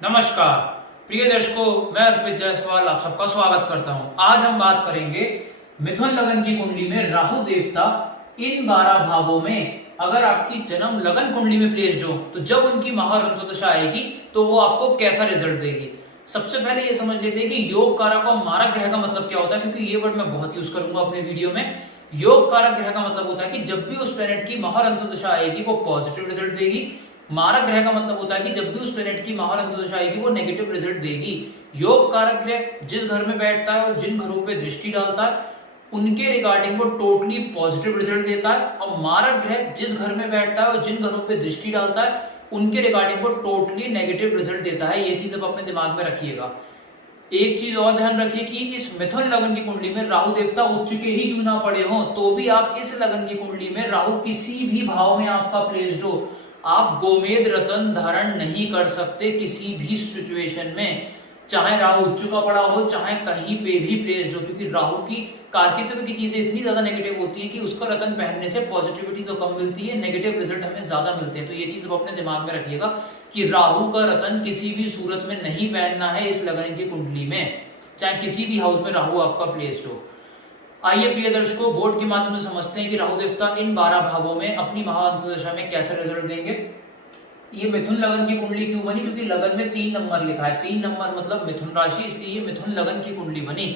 नमस्कार प्रिय दर्शकों, मैं अर्पित जायसवाल आप सबका स्वागत करता हूं। आज हम बात करेंगे मिथुन लगन की कुंडली में राहु देवता इन 12 भावों में अगर आपकी जन्म लगन कुंडली में प्लेस्ड हो तो जब उनकी महारंतोदशा आएगी तो वो आपको कैसा रिजल्ट देगी। सबसे पहले ये समझ लेते हैं कि योग कारक और मारक ग्रह का मतलब क्या होता है, क्योंकि ये वर्ड मैं बहुत यूज करूंगा अपने वीडियो में। योग कारक ग्रह का मतलब होता है कि जब भी उस प्लेनेट की महारंतोदशा आएगी वो पॉजिटिव रिजल्ट देगी। मारक ग्रह का मतलब होता है कि जब भी उस प्लेनेट की महारंतोदशा आएगी वो नेगेटिव रिजल्ट देगी। योग कारक ग्रह जिस घर में बैठता है और जिन घरों पे दृष्टि डालता है उनके रिगार्डिंग वो टोटली पॉजिटिव रिजल्ट देता है, और मारक ग्रह जिस घर में बैठता है और जिन घरों पे दृष्टि डालता है उनके रिगार्डिंग वो टोटली नेगेटिव रिजल्ट देता है। ये चीज आप अपने दिमाग में रखिएगा। एक चीज और ध्यान रखिए कि इस मिथुन लगन की कुंडली में राहु देवता उच्च के ही क्यों ना पड़े हो तो भी आप इस लगन की कुंडली में राहु किसी भी भाव में आपका प्लेस्ड हो, आप गोमेद रतन धारण नहीं कर सकते किसी भी सिचुएशन में, चाहे राहु उच्च का पड़ा हो चाहे कहीं पे भी प्लेस्ड हो, क्योंकि राहु की कारकित्व की चीजें इतनी ज्यादा नेगेटिव होती है कि उसका रतन पहनने से पॉजिटिविटी तो कम मिलती है, नेगेटिव रिजल्ट हमें ज्यादा मिलते हैं। तो ये चीज आप अपने दिमाग में रखिएगा कि राहु का रतन किसी भी सूरत में नहीं पहनना है इस लगन की कुंडली में, चाहे किसी भी हाउस में राहु आपका प्लेस्ड हो। आइए प्रिय दर्शकों, बोर्ड के माध्यम से समझते हैं कि राहु देवता इन 12 भावों में अपनी महाअंतर्दशा में कैसे रिजल्ट देंगे। ये मिथुन लगन की कुंडली क्यों बनी, क्योंकि लगन में 3 नंबर लिखा है, 3 नंबर मतलब मिथुन राशि, इसलिए ये मिथुन लगन की कुंडली बनी।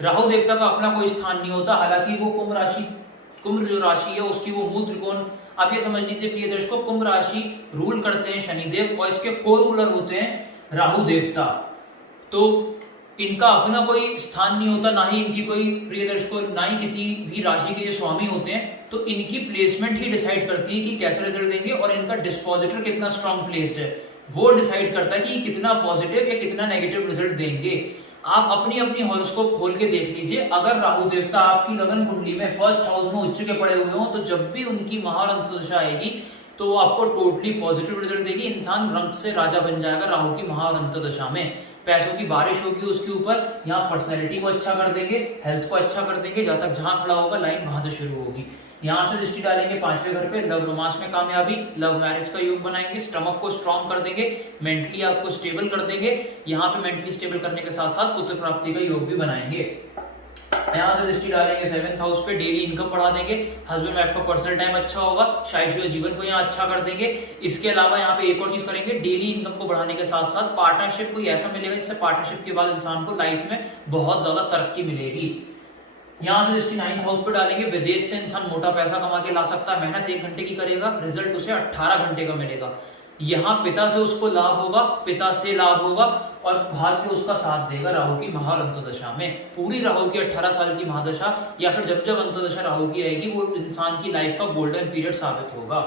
राहु देवता का अपना कोई स्थान नहीं होता, हालांकि वो कुंभ जो राशि है उसकी वो मूल त्रिकोण, आप ये समझ लीजिए प्रिय दर्शकों, कुंभ राशि रूल करते हैं शनिदेव और इसके को रूलर होते हैं राहु देवता। तो इनका अपना कोई स्थान नहीं होता, ना ही इनकी कोई प्रिय दर्शकों, ना ही किसी भी राशि के ये स्वामी होते हैं। तो इनकी प्लेसमेंट ही डिसाइड करती है कि कैसे रिजल्ट देंगे, और इनका डिस्पोजिटर कितना स्ट्रांग प्लेस्ड है वो डिसाइड करता है कि कितना पॉजिटिव या कितना नेगेटिव रिजल्ट देंगे। आप अपनी अपनी हॉरोस्कोप खोल के देख लीजिए, अगर राहु देवता आपकी लगन कुंडली में फर्स्ट हाउस में उच्च के पड़े हुए हो तो जब भी उनकी महाअंतर्दशा आएगी तो वो आपको टोटली पॉजिटिव रिजल्ट देगी। इंसान रंग से राजा बन जाएगा राहु की महाअंतर्दशा में, पैसों की बारिश होगी उसके ऊपर, यहाँ पर्सनैलिटी को अच्छा कर देंगे, हेल्थ को अच्छा कर देंगे, जहां तक जहां खड़ा होगा लाइन वहां से शुरू होगी। यहाँ से दृष्टि डालेंगे 5वें घर पे, लव रोमांस में कामयाबी, लव मैरिज का योग बनाएंगे, स्टमक को स्ट्रॉन्ग कर देंगे, मेंटली आपको स्टेबल कर देंगे। यहाँ पे मेंटली स्टेबल करने के साथ साथ पुत्र प्राप्ति का योग भी बनाएंगे। यहाँ से दृष्टि डालेंगे 7th हाउस पे, डेली इनकम बढ़ा देंगे, हस्बैंड वाइफ का पर्सनल टाइम अच्छा होगा, शादी जीवन को यहाँ अच्छा कर देंगे। इसके अलावा यहाँ पे एक और चीज करेंगे, डेली इनकम को बढ़ाने के साथ साथ पार्टनरशिप कोई ऐसा मिलेगा जिससे पार्टनरशिप के बाद इंसान को लाइफ में बहुत ज्यादा तरक्की मिलेगी। यहाँ से दृष्टि 9th हाउस पे डालेंगे, विदेश से इंसान मोटा पैसा कमा के ला सकता है, मेहनत 1 घंटे की करेगा, रिजल्ट उसे 18 घंटे का मिलेगा। यहाँ पिता से उसको लाभ होगा, पिता से लाभ होगा, और भाग्य उसका साथ देगा राहु की महाअंतर्दशा में। पूरी राहु की 18 साल की महादशा या फिर जब जब अंतर्दशा राहु की आएगी वो इंसान की लाइफ का गोल्डन पीरियड साबित होगा।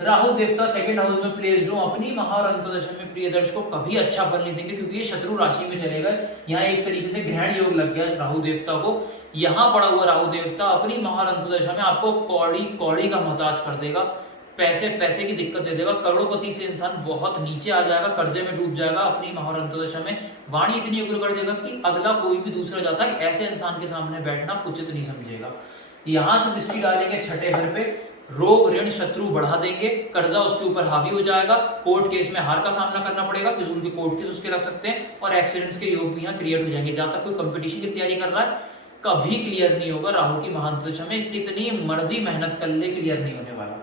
राहु देवता 2nd हाउस में प्लेस्ड हो अपनी महाअंतर्दशा में प्रिय दर्शकों कभी अच्छा फल नहीं देंगे, क्योंकि ये शत्रु राशि में चले गए। यहाँ एक तरीके से ग्रहण योग लग गया राहु देवता को। यहाँ पड़ा हुआ राहु देवता अपनी महाअंतर्दशा में आपको कौड़ी कौड़ी का मोहताज कर देगा, पैसे की दिक्कत दे देगा, करोड़पति से इंसान बहुत नीचे आ जाएगा, कर्जे में डूब जाएगा अपनी महाअंतर्दशा में। वाणी इतनी उग्र कर देगा कि अगला कोई भी दूसरा जाता है ऐसे इंसान के सामने बैठना उचित नहीं समझेगा। यहाँ से दृष्टि डालेंगे 6ठे घर पे, रोग ऋण शत्रु बढ़ा देंगे, कर्जा उसके ऊपर हावी हो जाएगा, कोर्ट केस में हार का सामना करना पड़ेगा, फिजूल के कोर्ट केस उसके रख सकते हैं, और एक्सीडेंट्स के योग भी यहाँ क्रिएट हो जाएंगे। जहां तक कोई कंपटीशन की तैयारी कर रहा है कभी क्लियर नहीं होगा राहु की महाअंतर्दशा में, कितनी मर्जी मेहनत कर ले क्लियर नहीं होने वाला।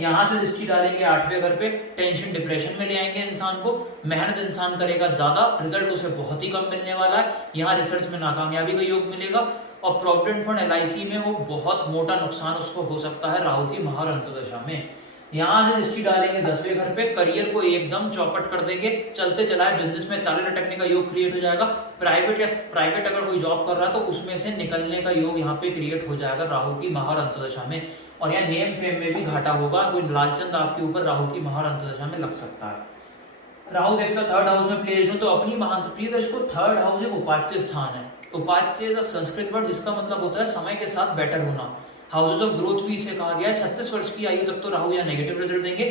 यहाँ से दृष्टि डालेंगे 8वें घर पे, टेंशन डिप्रेशन में ले आएंगे इंसान को, मेहनत इंसान करेगा ज्यादा, रिजल्ट उसे बहुत ही कम मिलने वाला है। यहाँ रिसर्च में नाकामयाबी का योग मिलेगा, और प्रोविडेंट फंड LIC में वो बहुत मोटा नुकसान उसको हो सकता है राहु की महाअंतर्दशा में। यहाँ से दृष्टि डालेंगे 10वें घर पे, करियर को एकदम चौपट कर देंगे, चलते चलाए बिजनेस में ताले लटकने का योग क्रिएट हो जाएगा। प्राइवेट अगर कोई जॉब कर रहा है तो उसमें से निकलने का योग यहाँ पे क्रिएट हो जाएगा राहु की महाअंतर्दशा में। और यहाँ नेम फेम में भी घाटा होगा, कोई लालचंद आपके ऊपर राहु की महाअंतर्दशा में लग सकता है। राहु देवता 3rd हाउस में प्लेस्ड हो तो अपनी प्रिय दर्शकों 3rd हाउस एक उपाच्य स्थान है। उपाच्य संस्कृत वर्ड जिसका मतलब होता है समय के साथ बेटर होना। हाउसेज ऑफ ग्रोथ भी इसे कहा गया है। 36 वर्ष की आयु तक तो राहु यहाँ नेगेटिव रिजल्ट देंगे,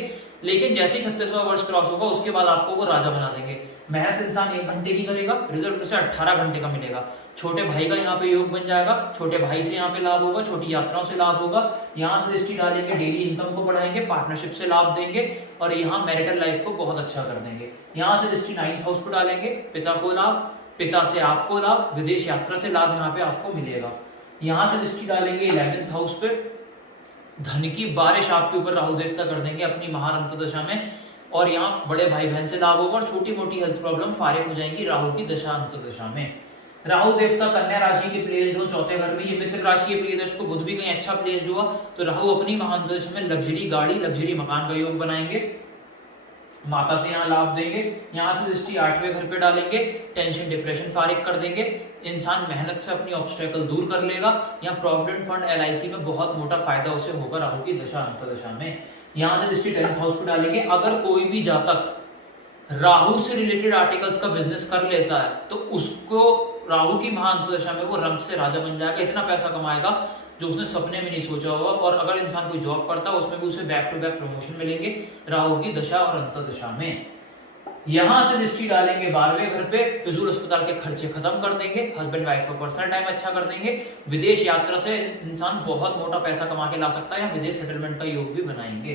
लेकिन जैसे ही 36वां वर्ष क्रॉस होगा उसके बाद आपको वो राजा बना देंगे। मेहनत इंसान 1 घंटे की करेगा, रिजल्ट उसे 18 घंटे का मिलेगा। छोटे भाई का यहाँ पे योग बन जाएगा, छोटे भाई से यहाँ पे लाभ होगा, छोटी यात्राओं से लाभ होगा। यहाँ से दृष्टि डालेंगे डेली इनकम को बढ़ाएंगे, पार्टनरशिप से लाभ देंगे और यहाँ मैरिटल लाइफ को बहुत अच्छा कर देंगे। यहाँ से दृष्टि 9th हाउस पर डालेंगे, पिता को लाभ, पिता से आपको लाभ, विदेश यात्रा से लाभ यहाँ पे आपको मिलेगा। यहाँ से दृष्टि डालेंगे 11th हाउस पे, धन की बारिश आपके ऊपर राहु देवता कर देंगे अपनी महाअंतर्दशा में और यहाँ बड़े भाई बहन से लाभ होगा और छोटी मोटी हेल्थ प्रॉब्लम फारिग हो जाएंगी राहु की दशा अंतर्दशा में। राहु देवता कन्या राशि के प्लेस हो चौथे घर में, ये मित्र राशि है प्रिय दर्शकों, बुध भी कहीं अच्छा प्लेस हुआ तो राहु अपनी महाअंतर्दशा में लग्जरी गाड़ी, लग्जरी मकान का योग बनाएंगे, माता से यहाँ लाभ देंगे। यहाँ से दृष्टि 8वें घर पे डालेंगे, टेंशन डिप्रेशन फारिग कर देंगे, इंसान मेहनत से अपनी ऑब्स्टेकल दूर कर लेगा। यहाँ प्रोविडेंट फंड LIC में बहुत मोटा फायदा उसे होगा राहु की दशा अंतर्दशा में। यहाँ से दृष्टि 10th हाउस पे डालेंगे, अगर कोई भी जातक राहु से रिलेटेड आर्टिकल्स का बिजनेस कर लेता है तो उसको राहु की महाअंतर्दशा में वो रंग से राजा बन जाएगा, इतना पैसा कमाएगा जो उसने सपने में नहीं सोचा होगा। और अगर इंसान कोई जॉब करता है उसमें भी उसे बैक टू बैक प्रमोशन मिलेंगे राहु की दशा और अंतर्दशा में। यहां से दृष्टि डालेंगे 12वें घर पे, फिजूल अस्पताल के खर्चे खत्म कर देंगे, हस्बैंड वाइफ का पर्सनल टाइम अच्छा कर देंगे, विदेश यात्रा से इंसान बहुत मोटा पैसा कमा के ला सकता है या विदेश सेटलमेंट का योग भी बनाएंगे।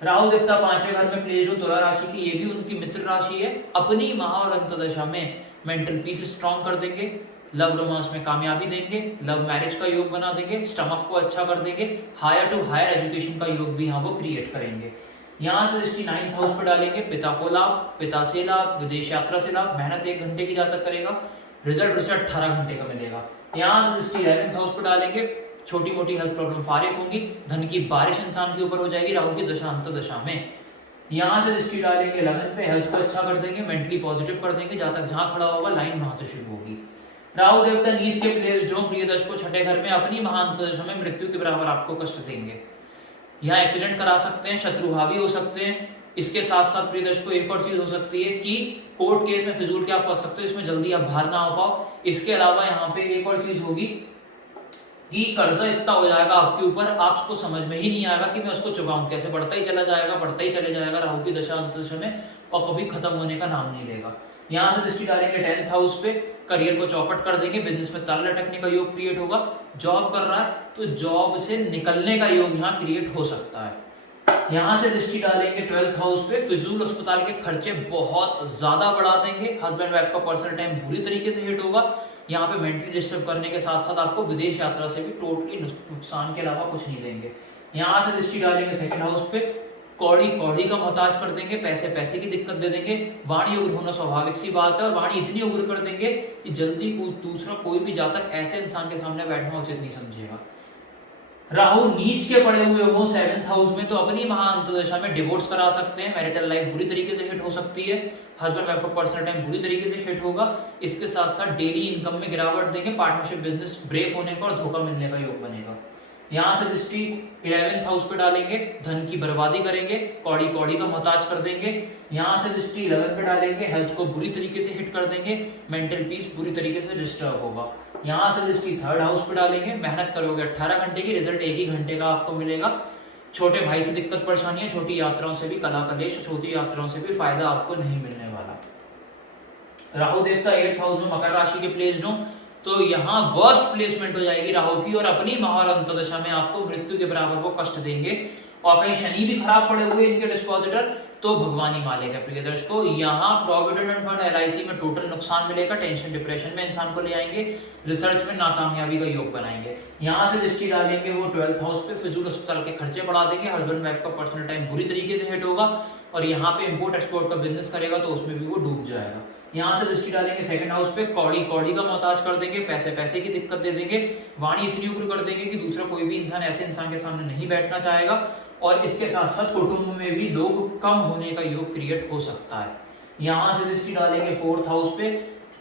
राहु देवता 5वें घर में प्लेस हो तुला राशि की, ये भी उनकी मित्र राशि है, अपनी महा और अंतर्दशा में मेंटल पीस स्ट्रॉन्ग कर देंगे, लव रोमांस में कामयाबी देंगे, लव मैरिज का योग बना देंगे, स्टमक को अच्छा कर देंगे, हायर टू हायर एजुकेशन का योग भी यहाँ वो क्रिएट करेंगे। यहाँ से दृष्टि 9th हाउस पर डालेंगे, पिता को लाभ, पिता से लाभ, विदेश यात्रा से लाभ, मेहनत 1 घंटे की जातक करेगा, रिजल्ट उसे 18 घंटे का मिलेगा। यहाँ से दृष्टि 11th हाउस पर डालेंगे, छोटी मोटी हेल्थ प्रॉब्लम फारिग होंगी, धन की बारिश इंसान के ऊपर हो जाएगी राहु की दशा अंतर्दशा में। यहाँ से दृष्टि डालेंगे 11 पे, हेल्थ को अच्छा कर देंगे, मेंटली पॉजिटिव कर देंगे, जहां तक जहां खड़ा होगा लाइन वहां से शुरू होगी। राहु देवता नीच के प्लेस जो प्रिय दर्शकों 6ठे घर में अपनी महाअंतर्दशा में मृत्यु के बराबर आपको कष्ट देंगे। यहाँ एक्सीडेंट करा सकते हैं, शत्रु हावी हो सकते हैं। इसके साथ साथ प्रिय दर्शकों एक और चीज हो सकती है कि कोर्ट केस में फिजूल के आप फंस सकते हो, इसमें जल्दी आप बाहर ना हो पाओ। इसके अलावा यहाँ पे एक और चीज होगी कि कर्जा इतना हो जाएगा आपके ऊपर, आपको समझ में ही नहीं आएगा कि मैं उसको चुकाऊं कैसे, बढ़ता ही चला जाएगा, बढ़ता ही चले जाएगा राहु की दशा अंतर्दशा में और कभी खत्म होने का नाम नहीं लेगा। यहाँ से दृष्टि डालेंगे 10th हाउस पे, करियर को चौपट कर देंगे, बिजनेस में ताला लटकने का योग क्रिएट होगा, जॉब कर रहा है तो जॉब से निकलने का योग यहाँ क्रिएट हो सकता है। यहाँ से दृष्टि डालेंगे 12th हाउस पे, फिजूल अस्पताल के खर्चे बहुत ज्यादा बढ़ा देंगे, हस्बैंड वाइफ का पर्सनल टाइम बुरी तरीके से हिट होगा। यहाँ पे मेंटली डिस्टर्ब करने के साथ साथ आपको विदेश यात्रा से भी टोटली नुकसान के अलावा कुछ नहीं देंगे। यहाँ से दृष्टि डालेंगे 2nd हाउस पे, कौड़ी कौड़ी का मोहताज कर देंगे, पैसे पैसे की दिक्कत दे देंगे, वाणी उग्र होना स्वाभाविक सी बात है और वाणी इतनी उग्र कर देंगे कि जल्दी दूसरा कोई भी जातक ऐसे इंसान के सामने बैठना उचित नहीं समझेगा। राहु नीच के पड़े हुए हो 7th हाउस में तो अपनी महाअंतर्दशा में डिवोर्स करा सकते हैं, मैरिटल लाइफ बुरी तरीके से हिट हो सकती है, हस्बैंड वाइफ का पर्सनल टाइम बुरी तरीके से हिट होगा। इसके साथ साथ डेली इनकम में गिरावट देंगे, पार्टनरशिप बिजनेस ब्रेक होने का और धोखा मिलने का योग बनेगा। यहाँ से दृष्टि 11th हाउस पे डालेंगे, धन की बर्बादी करेंगे, कौड़ी कौड़ी का मोहताज कर देंगे। यहाँ से दृष्टि 11 पे डालेंगे, हेल्थ को बुरी तरीके से हिट कर देंगे, मेंटल पीस बुरी तरीके से डिस्टर्ब होगा। यहाँ से दृष्टि 3rd हाउस पे डालेंगे, मेहनत करोगे 18 घंटे की, रिजल्ट 1 ही घंटे का आपको मिलेगा। छोटे भाई से दिक्कत परेशानियां, छोटी यात्राओं से भी कला कलेश, छोटी यात्राओं से भी फायदा आपको नहीं मिलने वाला। राहु देवता 8th हाउस में मकर राशि के प्लेस्ड हो तो यहाँ वर्स्ट प्लेसमेंट हो जाएगी राहु की और अपनी महार अंतर्दशा में आपको मृत्यु के बराबर वो कष्ट देंगे। और कहीं शनि भी खराब पड़े हुए इनके डिस्पोजिटर तो भगवानी मालिक है प्रिय दर्शकों। यहाँ प्रोविडेंट फंड LIC में टोटल नुकसान मिलेगा, टेंशन डिप्रेशन में इंसान को ले आएंगे, रिसर्च में नाकामयाबी का योग बनाएंगे। यहाँ से दृष्टि डालेंगे वो 12th हाउस पे, फिजूल अस्पताल के खर्चे बढ़ा देंगे, हस्बैंड वाइफ का पर्सनल टाइम बुरी तरीके से हिट होगा और यहाँ पे इंपोर्ट एक्सपोर्ट का बिजनेस करेगा तो उसमें भी वो डूब जाएगा। यहाँ से दृष्टि डालेंगे 2nd हाउस पे, कौड़ी कौड़ी का मोहताज कर देंगे, पैसे पैसे की दिक्कत दे देंगे, वाणी इतनी उग्र कर देंगे कि दूसरा कोई भी इंसान ऐसे इंसान के सामने नहीं बैठना चाहेगा और इसके साथ साथ कुटुंब में भी लोग कम होने का योग क्रिएट हो सकता है। यहाँ से दृष्टि डालेंगे 4th हाउस पे,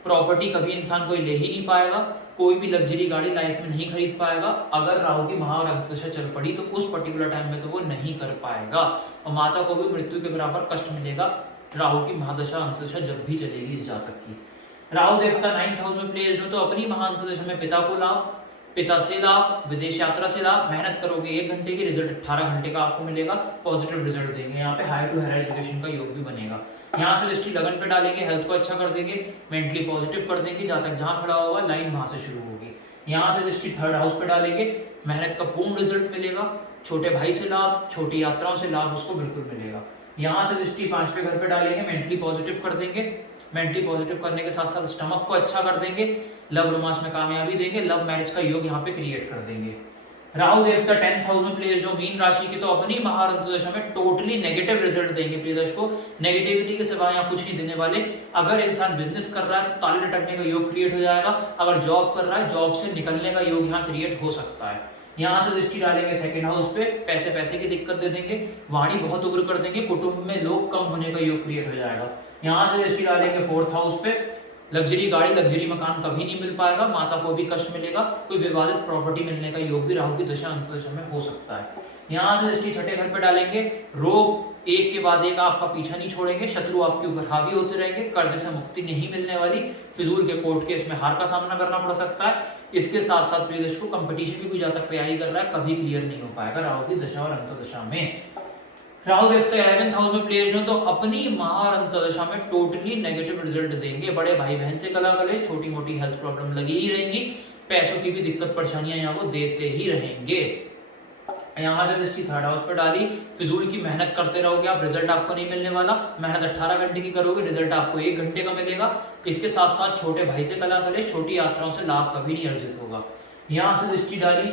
प्रॉपर्टी कभी इंसान कोई ले ही नहीं पाएगा, कोई भी लग्जरी गाड़ी लाइफ में नहीं खरीद पाएगा। अगर राहु की महा और अंतर्दशा चल पड़ी तो उस पर्टिकुलर टाइम में तो वो नहीं कर पाएगा और माता को भी मृत्यु के बराबर कष्ट मिलेगा राहु की महादशा अंतर्दशा जब भी चलेगी इस जातक की। राहु देवता 9th हाउस में प्लेस्ड हो तो अपनी महाअंतर्दशा में पिता को लाभ, पिता से लाभ, विदेश यात्रा से लाभ, मेहनत करोगे 1 घंटे की, रिजल्ट 18 घंटे का आपको मिलेगा, पॉजिटिव रिजल्ट देंगे। यहाँ पे हायर टू हायर एजुकेशन का योग भी बनेगा। यहाँ से दृष्टि लगन पे डालेंगे, हेल्थ को अच्छा कर देंगे, मेंटली पॉजिटिव कर देंगे, जहां तक जहां खड़ा हुआ लाइन वहां से शुरू होगी। यहाँ से दृष्टि थर्ड हाउस पे डालेंगे, मेहनत का पूर्ण रिजल्ट मिलेगा, छोटे भाई से लाभ, छोटी यात्राओं से लाभ उसको बिल्कुल मिलेगा। यहाँ से दृष्टि 5वें घर पे डालेंगे, मेंटली पॉजिटिव कर देंगे, मेंटली पॉजिटिव करने के साथ साथ स्टमक को अच्छा कर देंगे, लव रोमांस में कामयाबी देंगे, लव मैरिज का योग यहाँ पे क्रिएट कर देंगे। राहु देवता 10th हाउस में प्लेस जो मीन राशि की, तो अपनी महारंतदशा में टोटली नेगेटिव रिजल्ट देंगे प्रिय दर्शकों। नेगेटिविटी के सिवाय यहाँ कुछ नहीं देने वाले। अगर इंसान बिजनेस कर रहा है तो ताले लटकने का योग क्रिएट हो जाएगा, अगर जॉब कर रहा है जॉब से निकलने का योग यहाँ क्रिएट हो सकता है। यहाँ से दृष्टि डालेंगे 2nd हाउस पे, पैसे की दिक्कत दे देंगे, वाणी बहुत उग्र कर देंगे, कुटुंब में लोग कम होने का योग क्रिएट हो जाएगा। यहाँ से दृष्टि डालेंगे 4th हाउस पे, लग्जरी गाड़ी लग्जरी मकान कभी नहीं मिल पाएगा, माता को भी कष्ट मिलेगा, कोई विवादित प्रॉपर्टी मिलने का योग भी राहु की दशा अंतर्दशा में हो सकता है। यहाँ से दृष्टि 6ठे घर पे डालेंगे, रोग एक के बाद एक आपका पीछा नहीं छोड़ेंगे, शत्रु आपके ऊपर हावी होते रहेंगे, कर्ज से मुक्ति नहीं मिलने वाली, फिजूल के कोर्ट केस में हार का सामना करना पड़ सकता है। इसके साथ साथ प्रिय दर्शकों कंपटीशन भी कोई ज्यादा तैयारी कर रहा है, कभी क्लियर नहीं हो पाएगा राहु की दशा और अंतर्दशा में। राहु देवता 11th हाउस में प्लेस हो तो अपनी महारंतदशा में टोटली नेगेटिव रिजल्ट देंगे, बड़े भाई बहन से कला कलेश, छोटी मोटी हेल्थ प्रॉब्लम लगी ही रहेंगी, पैसों की भी दिक्कत परेशानियां यहाँ वो देते ही रहेंगे। यहाँ से दृष्टि 3rd हाउस पर डाली, फिजूल की मेहनत करते रहोगे आप, रिजल्ट आपको नहीं मिलने वाला, मेहनत 18 घंटे की करोगे, रिजल्ट आपको 1 घंटे का मिलेगा। इसके साथ साथ छोटे भाई से कला कलेश, छोटी यात्राओं से लाभ कभी नहीं अर्जित होगा। यहाँ से दृष्टि डाली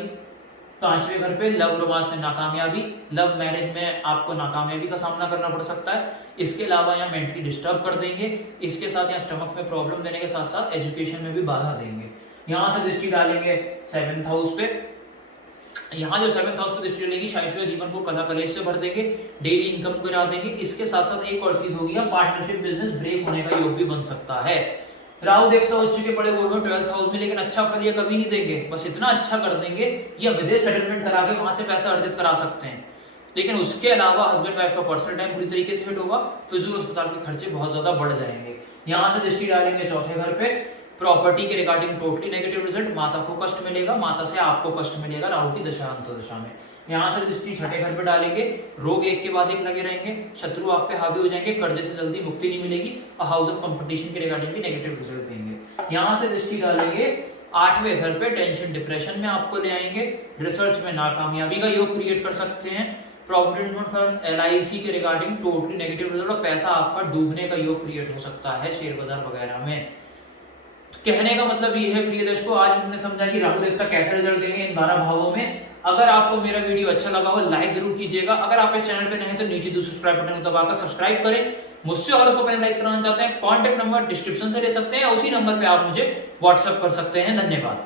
5वें घर पे, लव रोमांस में नाकामयाबी, लव मैरिज में आपको नाकामयाबी का सामना करना पड़ सकता है। इसके अलावा यहाँ मेंटली डिस्टर्ब कर देंगे, इसके साथ यहाँ स्टमक में प्रॉब्लम देने के साथ साथ एजुकेशन में भी बाधा देंगे। यहाँ से दृष्टि डालेंगे 7th हाउस पे, यहाँ जो 7th हाउस पे दृष्टि डालेगी शारीरिक जीवन को कला कलेश से भर देंगे, डेली इनकम गिरा देंगे। इसके साथ साथ एक और चीज होगी, पार्टनरशिप बिजनेस ब्रेक होने का योग भी बन सकता है। राहु देवता उच्च के पड़े हुए 12th हाउस में, लेकिन अच्छा फल ये कभी नहीं देंगे, बस इतना अच्छा कर देंगे कि आप विदेश सेटलमेंट करा के वहां से पैसा अर्जित करा सकते हैं, लेकिन उसके अलावा हस्बैंड वाइफ का पर्सनल टाइम पूरी तरीके से फिट होगा, फिजूल अस्पताल के खर्चे बहुत ज्यादा बढ़ जाएंगे। यहाँ से दृष्टि डालेंगे 4थे घर पे, प्रॉपर्टी के रिगार्डिंग टोटली नेगेटिव रिजल्ट, माता को कष्ट मिलेगा, माता से आपको कष्ट मिलेगा राहु की दशा अंतर्दशा में। यहाँ से दृष्टि 6ठे घर पे डालेंगे, रोग एक के बाद एक लगे रहेंगे, शत्रु आप पे हावी हो जाएंगे, कर्जे से जल्दी मुक्ति नहीं मिलेगी, और हाउस ऑफ कंपटीशन के रिगार्डिंग भी नेगेटिव रिजल्ट देंगे। यहाँ से दृष्टि डालेंगे 8वें घर पे, टेंशन डिप्रेशन में आपको ले आएंगे, रिसर्च में नाकामयाबी का योग क्रिएट कर सकते हैं, प्रोविडेंट फंड LIC के रिगार्डिंग टोटली नेगेटिव रिजल्ट, और पैसा आपका डूबने का योग क्रिएट हो सकता है शेयर बाजार वगैरह में। कहने का मतलब ये है प्रिय दर्शकों, आज हमने समझा कि राहु देवता कैसे रिजल्ट देंगे इन 12 भावों में। अगर आपको मेरा वीडियो अच्छा लगा हो लाइक जरूर कीजिएगा, अगर आप इस चैनल पे नए हैं तो नीचे सब्सक्राइब बटन को दबाकर सब्सक्राइब करें। मुझसे अगर उसको पेनलाइज कराना चाहते हैं, कॉन्टेक्ट नंबर डिस्क्रिप्शन से ले सकते हैं, उसी नंबर पे आप मुझे व्हाट्सएप कर सकते हैं। धन्यवाद।